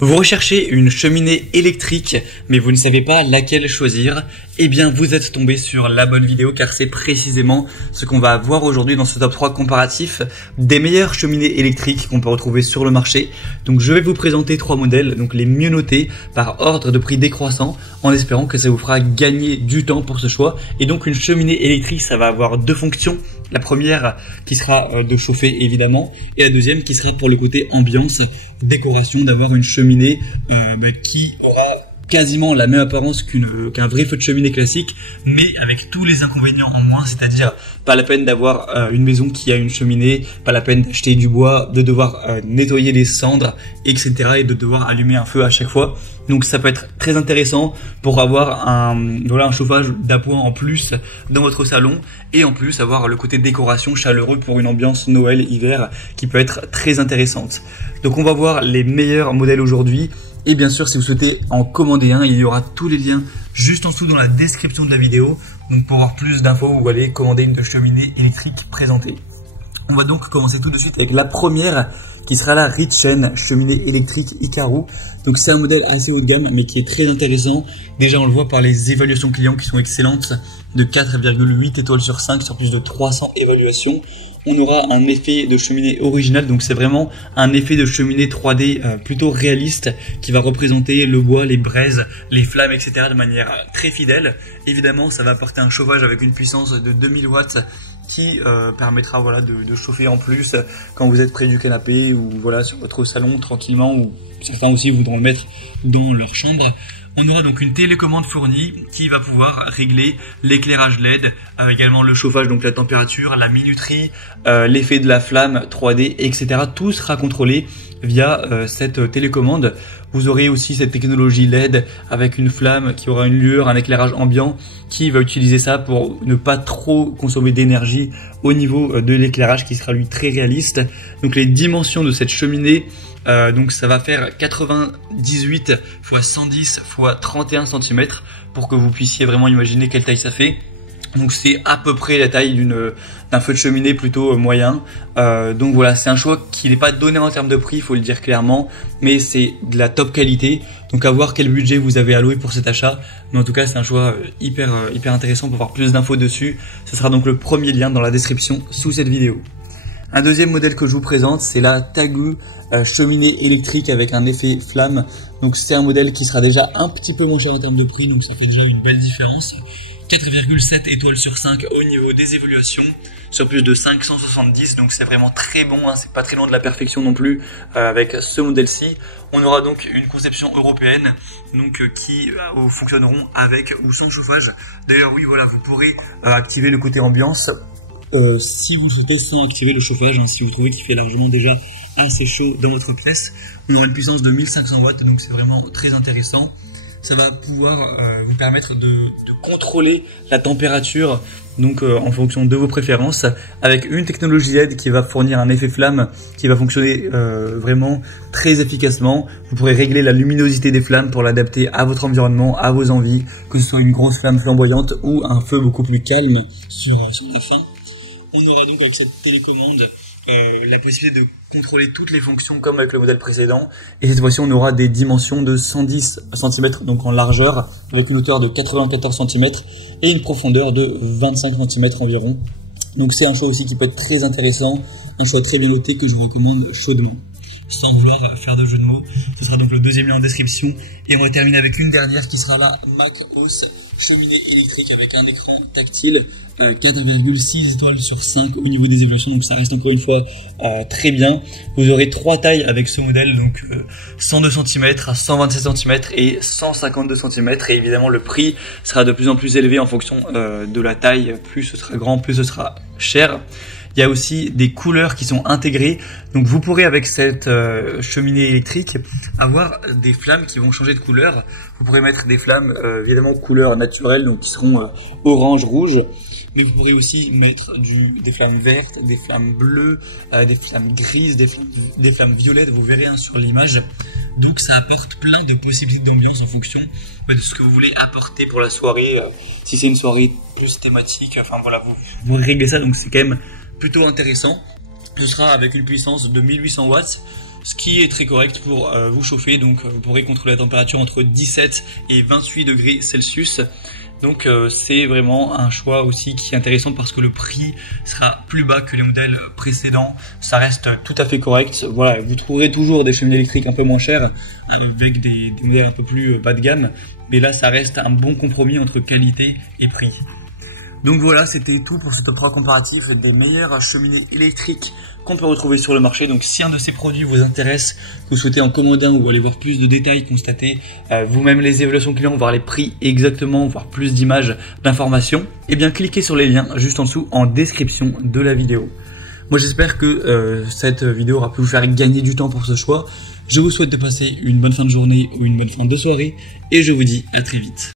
Vous recherchez une cheminée électrique, mais vous ne savez pas laquelle choisir? Eh bien, vous êtes tombé sur la bonne vidéo car c'est précisément ce qu'on va voir aujourd'hui dans ce top 3 comparatif des meilleures cheminées électriques qu'on peut retrouver sur le marché. Donc, je vais vous présenter 3 modèles, donc les mieux notés par ordre de prix décroissant, en espérant que ça vous fera gagner du temps pour ce choix. Et donc, une cheminée électrique, ça va avoir deux fonctions. La première qui sera de chauffer évidemment, et la deuxième qui sera pour le côté ambiance, décoration, d'avoir une cheminée qui aura quasiment la même apparence qu'un vrai feu de cheminée classique, mais avec tous les inconvénients en moins, c'est-à-dire pas la peine d'avoir une maison qui a une cheminée, pas la peine d'acheter du bois, de devoir nettoyer les cendres, etc. et de devoir allumer un feu à chaque fois. Donc ça peut être très intéressant pour avoir un chauffage d'appoint en plus dans votre salon et en plus avoir le côté décoration chaleureux pour une ambiance Noël-hiver qui peut être très intéressante. Donc on va voir les meilleurs modèles aujourd'hui. Et bien sûr, si vous souhaitez en commander un, il y aura tous les liens juste en dessous dans la description de la vidéo. Donc pour avoir plus d'infos, vous allez commander une cheminée électrique présentée. On va donc commencer tout de suite avec la première qui sera la Ritchen cheminée électrique Hikaru. Donc c'est un modèle assez haut de gamme mais qui est très intéressant. Déjà on le voit par les évaluations clients qui sont excellentes, de 4,8 étoiles sur 5 sur plus de 300 évaluations. On aura un effet de cheminée original, donc c'est vraiment un effet de cheminée 3D plutôt réaliste qui va représenter le bois, les braises, les flammes, etc. de manière très fidèle. Évidemment, ça va apporter un chauffage avec une puissance de 2000 watts qui permettra de chauffer en plus quand vous êtes près du canapé ou sur votre salon tranquillement, ou certains aussi voudront le mettre dans leur chambre. On aura donc une télécommande fournie qui va pouvoir régler l'éclairage LED, également le chauffage, donc la température, la minuterie, l'effet de la flamme 3D, etc. Tout sera contrôlé via cette télécommande. Vous aurez aussi cette technologie LED avec une flamme qui aura une lueur, un éclairage ambiant qui va utiliser ça pour ne pas trop consommer d'énergie au niveau de l'éclairage qui sera lui très réaliste. Donc les dimensions de cette cheminée, donc ça va faire 98 x 110 x 31 cm pour que vous puissiez vraiment imaginer quelle taille ça fait. Donc c'est à peu près la taille d'un feu de cheminée plutôt moyen. Donc voilà, c'est un choix qui n'est pas donné en termes de prix, il faut le dire clairement, mais c'est de la top qualité. Donc à voir quel budget vous avez alloué pour cet achat. Mais en tout cas, c'est un choix hyper intéressant. Pour avoir plus d'infos dessus, ce sera donc le premier lien dans la description sous cette vidéo. Un deuxième modèle que je vous présente, c'est la Tagu cheminée électrique avec un effet flamme. Donc c'est un modèle qui sera déjà un petit peu moins cher en termes de prix, donc ça fait déjà une belle différence. 4,7 étoiles sur 5 au niveau des évaluations, sur plus de 570, donc c'est vraiment très bon, hein, c'est pas très loin de la perfection non plus avec ce modèle-ci. On aura donc une conception européenne donc qui fonctionneront avec ou sans chauffage. D'ailleurs oui, voilà, vous pourrez activer le côté ambiance si vous le souhaitez sans activer le chauffage, hein, si vous trouvez qu'il fait largement déjà assez chaud dans votre pièce. On aura une puissance de 1500 watts, donc c'est vraiment très intéressant. Ça va pouvoir vous permettre de contrôler la température donc en fonction de vos préférences, avec une technologie LED qui va fournir un effet flamme qui va fonctionner vraiment très efficacement. Vous pourrez régler la luminosité des flammes pour l'adapter à votre environnement, à vos envies, que ce soit une grosse flamme flamboyante ou un feu beaucoup plus calme sur la fin. On aura donc avec cette télécommande la possibilité de contrôler toutes les fonctions comme avec le modèle précédent, et cette fois-ci on aura des dimensions de 110 cm donc en largeur, avec une hauteur de 94 cm et une profondeur de 25 cm environ. Donc c'est un choix aussi qui peut être très intéressant, un choix très bien noté que je vous recommande chaudement. Sans vouloir faire de jeu de mots, ce sera donc le deuxième lien en description, et on va terminer avec une dernière qui sera la Macos cheminée électrique avec un écran tactile, 4,6 étoiles sur 5 au niveau des évaluations, donc ça reste encore une fois très bien. Vous aurez 3 tailles avec ce modèle, donc 102 cm à 127 cm et 152 cm, et évidemment le prix sera de plus en plus élevé en fonction de la taille. Plus ce sera grand, plus ce sera cher. Il y a aussi des couleurs qui sont intégrées, donc vous pourrez avec cette cheminée électrique avoir des flammes qui vont changer de couleur. Vous pourrez mettre des flammes évidemment couleur naturelle, donc qui seront orange, rouge, mais vous pourrez aussi mettre des flammes vertes, des flammes bleues, des flammes grises, des flammes violettes, vous verrez sur l'image. Donc ça apporte plein de possibilités d'ambiance en fonction de ce que vous voulez apporter pour la soirée. Si c'est une soirée plus thématique, enfin voilà, vous réglez ça, donc c'est quand même plutôt intéressant. Ce sera avec une puissance de 1800 watts ce qui est très correct pour vous chauffer. Donc vous pourrez contrôler la température entre 17 et 28 degrés Celsius. Donc c'est vraiment un choix aussi qui est intéressant parce que le prix sera plus bas que les modèles précédents. Ça reste tout à fait correct. Voilà, vous trouverez toujours des cheminées électriques un peu moins chères avec des modèles un peu plus bas de gamme. Mais là, ça reste un bon compromis entre qualité et prix. Donc voilà, c'était tout pour ce top 3 comparatif des meilleures cheminées électriques qu'on peut retrouver sur le marché. Donc si un de ces produits vous intéresse, que vous souhaitez en commander un ou aller voir plus de détails, constater vous-même les évaluations clients, voir les prix exactement, voir plus d'images, d'informations, eh bien cliquez sur les liens juste en dessous en description de la vidéo. Moi j'espère que cette vidéo aura pu vous faire gagner du temps pour ce choix. Je vous souhaite de passer une bonne fin de journée ou une bonne fin de soirée et je vous dis à très vite.